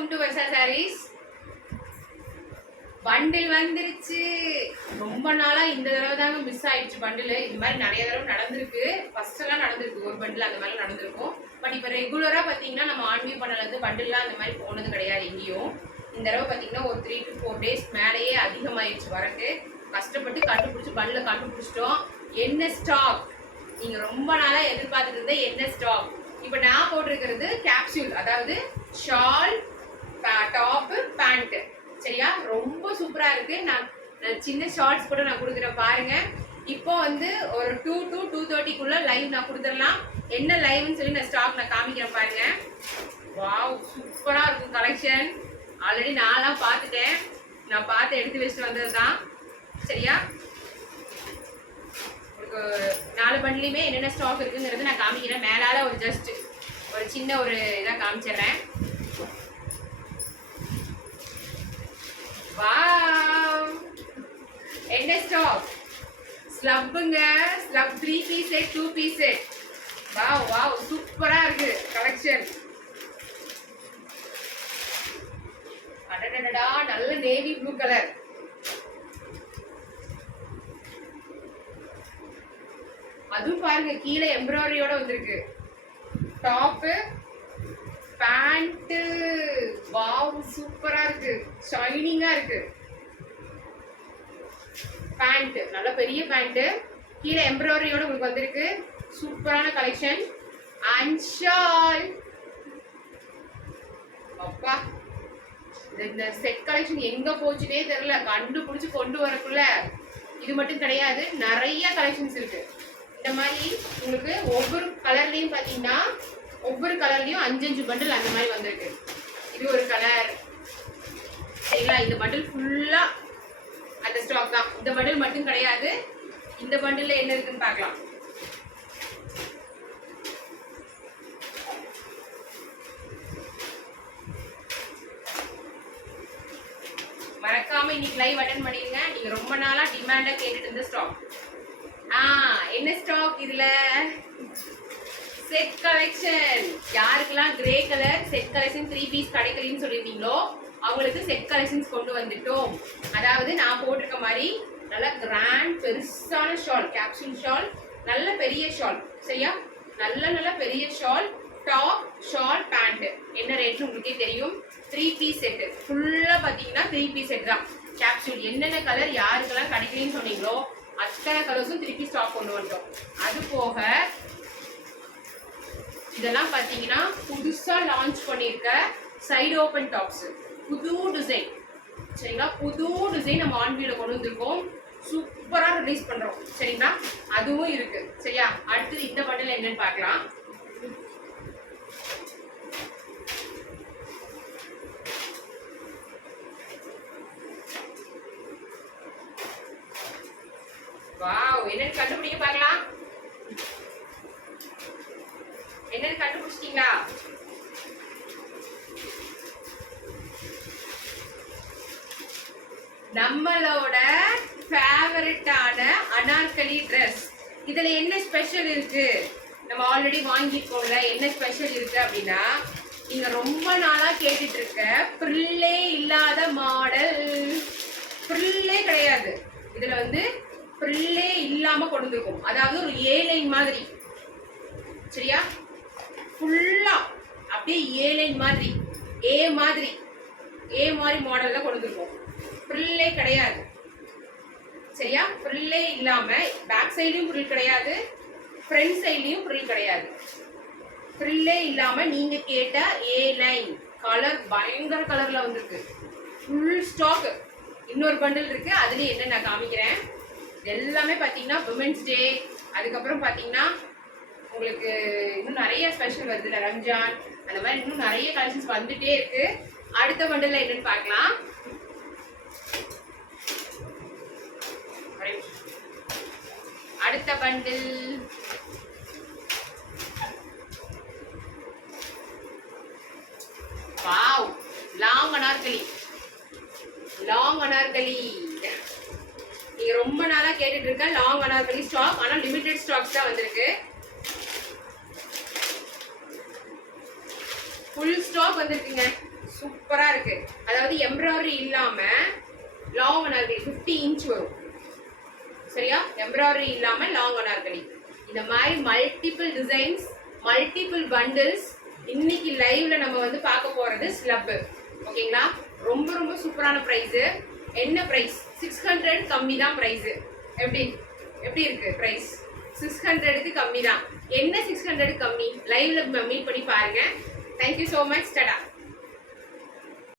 Welcome to Versa sarees. Bundle வந்துருச்சு. ரொம்ப நாளா இந்த தடவை தாங்க மிஸ் ஆயிடுச்சு பண்டில். இந்த மாதிரி நிறைய தடவை நடந்திருக்கு. ஃபர்ஸ்ட் எல்லாம் நடந்திருக்கு, ஒரு பண்டில் அந்த மாதிரி நடந்திருக்கும். பட் இப்போ ரெகுலரா பாத்தீங்கன்னா நம்ம ஆன்வியூ பண்ணல பண்டில்லாம் அந்த மாதிரி போனது கிடையாது எங்கேயும். இந்த தடவை பாத்தீங்கன்னா ஒரு 3 to 4 days மேலேயே அதிகமாயிடுச்சு வரக்கு. கஷ்டப்பட்டு கண்டுபிடிச்சு பண்டில் கண்டுபிடிச்சிட்டோம். என்ன ஸ்டாக் நீங்க ரொம்ப நாளா எதிர்பார்த்துட்டு இருந்த என்ன ஸ்டாக். இப்போ நான் போட்டிருக்கிறது கேப்சூல், அதாவது ஷால், டாப், பேண்ட். சரியா, ரொம்ப சூப்பரா இருக்கு. நான் சின்ன ஷார்ட்ஸ் கூட நான் கொடுக்குறேன் பாருங்க. இப்போ வந்து ஒரு 2 to 2:30 லைவ் நான் கொடுத்துடலாம். என்ன லைவ்னு சொல்லி நான் ஸ்டாக் நான் காமிக்கிறேன் பாருங்க. வாவ், சூப்பரா இருக்கும் கலெக்ஷன். ஆல்ரெடி நான்லாம் பார்த்துட்டேன், நான் பார்த்து எடுத்து வச்சுட்டு வந்தது தான். சரியா, உங்களுக்கு 4 பண்டிலுமே என்னென்ன ஸ்டாக் இருக்குங்கிறது நான் காமிக்கிறேன். மேலால ஒரு ஜஸ்ட் ஒரு சின்ன ஒரு இதாக காமிச்சிடுறேன். வாவ், என்ன ஸ்டாக் ஸ்லப்புங்க. Slub 3 piece set, 2 piece set. Wow wow, சூப்பரா இருக்கு கலெக்ஷன். அடடடடா, நல்ல நேவி ப்ளூ கலர். அதுவும் பாருங்க, கீழே எம்ப்ராய்டரியோட வந்திருக்கு. Top, pant. வாவ், சூப்பரா இருக்கு, ஷைனிங்கா இருக்கு. பேண்ட் நல்ல பெரிய பேண்ட், கீழே எம்ப்ராய்டரியோட உங்களுக்கு வந்திருக்கு. சூப்பரான கலெக்ஷன். And shawl. அப்பா, இந்த செட் கலெக்ஷன் எங்க போச்சுனே தெரியல. கண்டுபிடிச்சு கொண்டு வரக்குள்ள இது மட்டும் கிடையாது, நிறைய கலெக்ஷன்ஸ் இருக்கு. இந்த மாதிரி உங்களுக்கு ஒவ்வொரு கலர்லயும் பாத்தீங்கன்னா ஒவ்வொரு கலர்லயும் 5 பண்டில் அந்த மாதிரி வந்திருக்கு. இது ஒரு கலர். சரிங்களா, இந்த பண்டில் ஃபுல்லா அந்த ஸ்டாக் தான். இந்த பண்டில் மட்டும் கிடையாது. இந்த பண்டில்ல என்ன இருக்குன்னு பார்க்கலாம். மறக்காம இன்னைக்கு லைவ் அட்டெண்ட் பண்ணிருங்க. நீங்க ரொம்ப நாளா டிமாண்டா கேட்டுட்டு இருந்த ஸ்டாக். என்ன ஸ்டாக் இதுல? Set collection. யாருக்கெல்லாம் grey colour set collection 3 piece கிடைக்கலன்னு சொல்லிருந்தீங்களோ அவங்களுக்கு செட் கலெக்ஷன்ஸ் கொண்டு வந்துட்டோம். அதாவது நான் போட்டிருக்க மாதிரி நல்ல கிராண்ட் பெருசான ஷால், கேப்சூல் ஷால், நல்ல பெரிய ஷால். சரியா, நல்ல பெரிய ஷால், டாப், ஷால், பேண்ட். என்ன ரேட்னு உங்களுக்கே தெரியும். 3 piece செட் ஃபுல்லா பாத்தீங்கன்னா 3 piece செட் தான். கேப்சூல் என்னென்ன கலர் யாருக்கெல்லாம் கிடைக்கலன்னு சொன்னீங்களோ அத்தனை கலர்ஸும் திருப்பி ஸ்டாக் கொண்டு வந்துட்டோம். அது போக இதெல்லாம் பாத்தீங்கன்னா புதுசா லான்ச் பண்ணிருக்க சைடு ஓபன் டாப்ஸ், புது டிசைன். சரிங்களா, புது டிசைன் நம்ம ஆன்வியூல கொண்டு வந்திருக்கோம். சூப்பரா ரிலீஸ் பண்றோம். சரிங்களா, அதுவும் இருக்கு. சரியா, அடுத்து இந்த பண்டில் என்னன்னு பார்க்கலாம். வாவ், என்னன்னு கண்டுபிடிக்க பார்க்கலாம். என்னன்னு கண்டுபிடிச்சிட்டீங்களா? நம்மளோட ஃபேவரட்டான அனார்கலி ட்ரெஸ். இதுல என்ன ஸ்பெஷல் இருக்கு? நம்ம ஆல்ரெடி வாங்கிருக்கோம்ல. என்ன ஸ்பெஷல் இருக்கு அப்படின்னா, நீங்க ரொம்ப நாளா கேட்டுட்டு இருக்க ஃப்ரில்லே இல்லாத மாடல். ஃப்ரில்லே கிடையாது இதுல, வந்து ஃப்ரில்லே இல்லாம கொண்டு வந்திருக்கோம். அதாவது ஒரு ஏ லைன் மாதிரி. சரியா, ஃபுல்லா அப்படியே ஏ லைன் மாதிரி, ஏ மாதிரி மாடல்ல கொண்டு வந்திருக்கோம். ஃப்ரில்லே கிடையாது. சரியா, ஃப்ரில்லே இல்லாம பேக் சைட்லயும் ஃப்ரில் கிடையாது, ஃப்ரண்ட் சைட்லயும் ஃப்ரில் கிடையாது. ஃப்ரில்லே இல்லாம நீங்க கேட்ட ஏ லைன் கலர், பயங்கர கலர்ல வந்திருக்கு. Full stock. இன்னொரு பண்டில் இருக்கு, அதுலயும் என்ன நான் காமிக்கிறேன். எல்லாமே பாத்தீங்கன்னா விமென்ஸ் டே, அதுக்கப்புறம் பாத்தீங்கன்னா உங்களுக்கு இன்னும் நிறைய ஸ்பெஷல் வருது. ரம்ஜான், அந்த மாதிரி இன்னும் நிறைய கலெக்ஷன்ஸ் வந்துட்டே இருக்கு. அடுத்த பண்டில் என்னன்னு பார்க்கலாம். அடுத்த பண்டில் வாவ், லாங் அனார்கலி. நீங்க ரொம்ப நாளா கேட்டுட்டு இருக்க லாங் அனார்கலி ஸ்டாக். ஆனா லிமிடெட் ஸ்டாக்ஸ் தான் வந்திருக்கு. ஃபுல் ஸ்டாக் வந்திருக்குங்க. சூப்பர். சூப்பரா இருக்கு. அதாவது எம்ப்ராய்டரி இல்லாம லாங் அனார்கலி 50 இன்ச் வரும். சரியா? எம்ப்ராய்டரி இல்லாம லாங் அனார்கலி. இந்த மாதிரி மல்டிபிள் டிசைன்ஸ், மல்டிபிள் பண்டில்ஸ் இன்னைக்கு லைவ்ல நம்ம வந்து பார்க்க போறது ஸ்லப். ஓகேங்களா? ரொம்ப ரொம்ப சூப்பரான பிரைஸ். என்ன பிரைஸ்? 600 கம்மி தான் பிரைஸ். எப்படி இருக்கு பிரைஸ்? 600க்கு கம்மி தான். என்ன 600 கம்மி? லைவ்ல மீட் பண்ணி பாருங்க. Thank you so much. டடா.